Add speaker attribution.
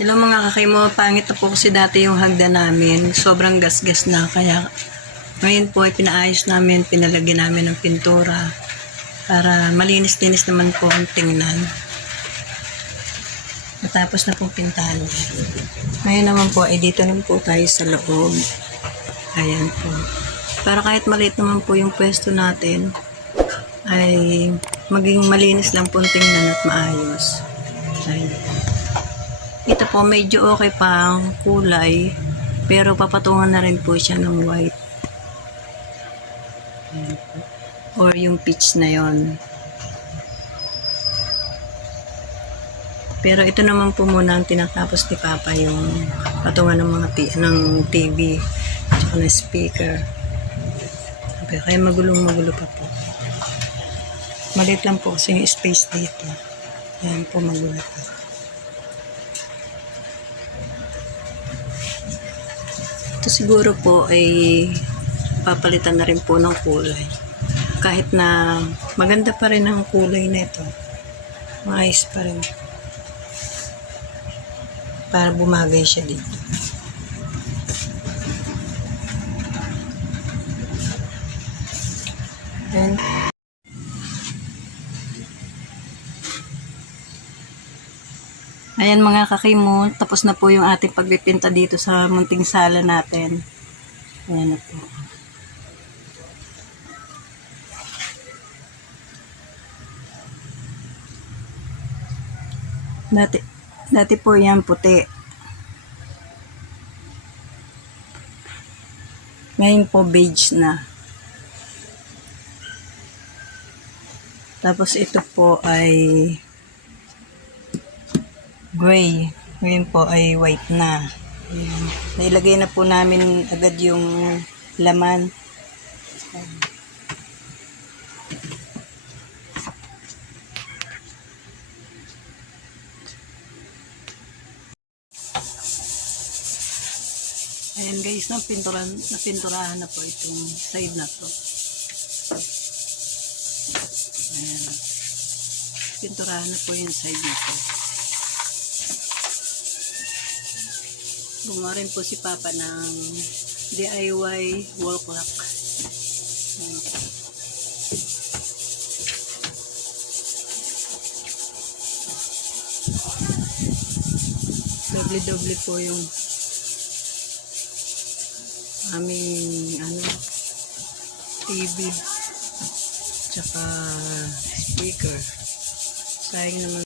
Speaker 1: Hello mga kakimo, pangit na po kasi dati yung hagda namin. Sobrang gasgas na kaya ngayon po ay pinaayos namin, pinalagyan namin ng pintura para malinis-linis naman po ang tingnan. Matapos na pong pintahan niya. Ngayon naman po ay dito naman po tayo sa loob. Ayan po. Para kahit maliit naman po yung pwesto natin, ay maging malinis lang po ang tingnan at maayos. Ayan. Ito po, medyo okay pa ang kulay, pero papatungan na rin po siya ng white. Or yung peach na yon. Pero ito naman po muna ang tinatapos ni Papa yung patungan ng mga ng TV at ng speaker. Okay, kaya magulong magulo pa po. Maliit lang po kasi yung space dito. Ayan po magulo pa. Siguro po ay papalitan na rin po ng kulay. Kahit na maganda pa rin ang kulay nito. Maayos pa rin. Para bumagay siya dito. Ayan. Ayan mga kakimo, tapos na po yung ating pagpipinta dito sa munting sala natin. Ayan na po. Dati, dati po yan puti. Ngayon po beige na. Tapos ito po ay gray. Ngayon po ay white na. Ayan. Nailagay na po namin agad yung laman. Ayan guys, napinturahan, napinturahan na po itong side na to. Ayan. Pinturahan na po yung side na to. Gumawa rin po si Papa ng DIY wall clock. Doble-doble po yung aming ano TV tsaka speaker sayang naman